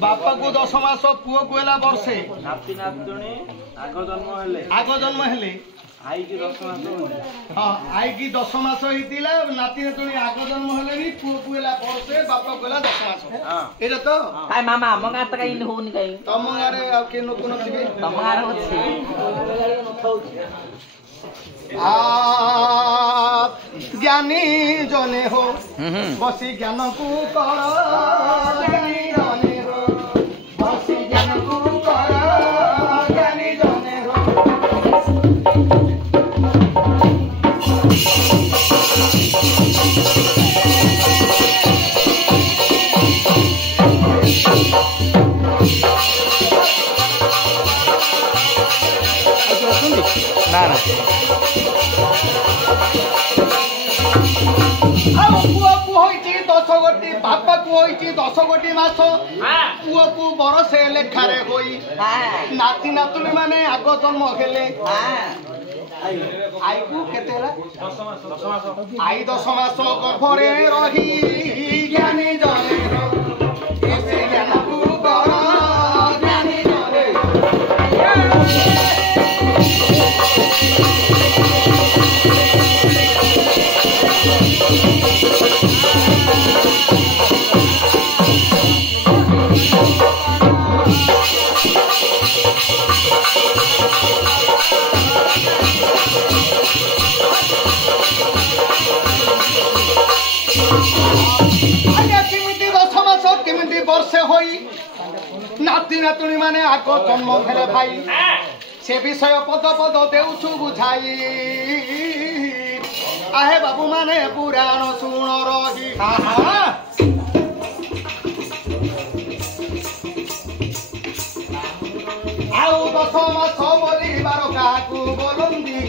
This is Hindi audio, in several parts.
बापा को 10 मास पुओ को एला वर्षे नाती नातुणी आग जन्म हेले आई की 10 मास हाँ आई की 10 मास होइतिला नाती नातुणी आग जन्म हेले भी पुओ को एला वर्षे बापा को एला 10 मास एटा तो हाय मामा हम गात काई होनी काई तम गारे आ के नको नथिबे तम गारे होछि ज्ञानी जने हो बसी ज्ञान को कर ज्ञानी जने हो बसी ज्ञान को कर ज्ञानी जने हो ना ना पुआ को होइची 10 गोटी बापा को होइची 10 गोटी मास पुआ को बरसे लेखारे होई नाती नातुनी माने आग जन्म हेले आई को केतेला 10 मास आई 10 मास गर्भरे रही ज्ञानी जने रो एसे ज्ञान को कर ज्ञानी जने वर्षे होई नाती नातुणी माने आग जन्म हेले भाई से विषय पद पद देउछु बुझाई आहे बाबू माने पुराण सुण रही आउ 10 मास बोलिबार काकू बोलंदी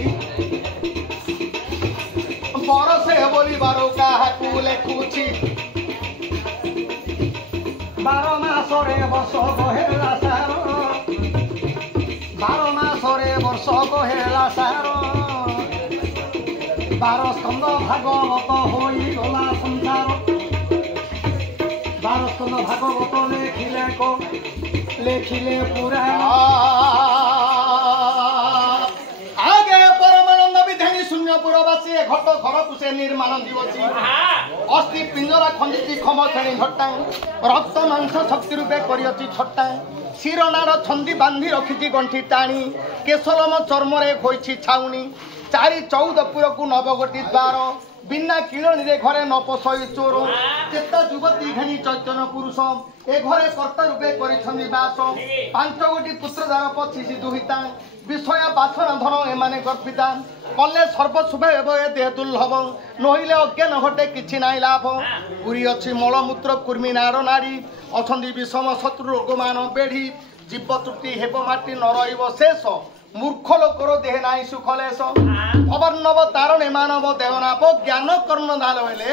बरसे बोलिबार काकू लेखुछि 12 मासरे वर्ष गहेला सार 12 मासरे वर्ष गहेला सार 12 स्कंद भागवत होई गला संसार 12 स्कंद भागवत लेखिले पुराण आगे परमानंद विधानी शून्यपुरवासी घट घर से निर्माण दिवसी अस्थि पिंजरा खंडित खम श्रेणी घटा रक्त मांस शक्ति रूपे करियछि छटा शिरनार छंदी बांधी रखिछि गंठी टाणी केशलम चर्मरे होइछि छाउनी 4-14 पुर को नवगोटी द्वार बिना किरणी रे घरे न पसई चोर चेता युवती घनी चैतन्य पुरुष ए घरे कर्ता रूपे करिछन्ति वास 5 गोटी पुत्र द्वार पछिछि दुहिता विषय बासना धन एमाने गर्पिता कले सर्व शुभ एव ए देह दुर्लभ नहिले अज्ञान घटे किछि नाई लाभ पुरी अछि मलमूत्र कुर्मी नार नारी अछन्ति विषम शत्रु रोगमान बेढ़ी जीव त्रुटि हेब माटी न रहिब शेष मूर्ख लोकर देह नाई सुखलेश अवर्णव तारणे मानव देहनाप ज्ञान कर्ण दाल हेले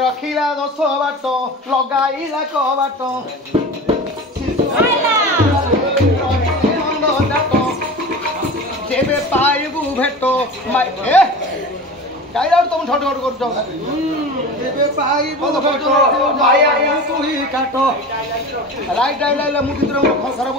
रखिला 10 बाट लगाइला क बाट जेबे पाइबू भेटो काइला तुम छोट छोट कर जाओ जेबे पाइबू भेटो माया तू ही काटो लाइट लाइला मुठी तरह खराब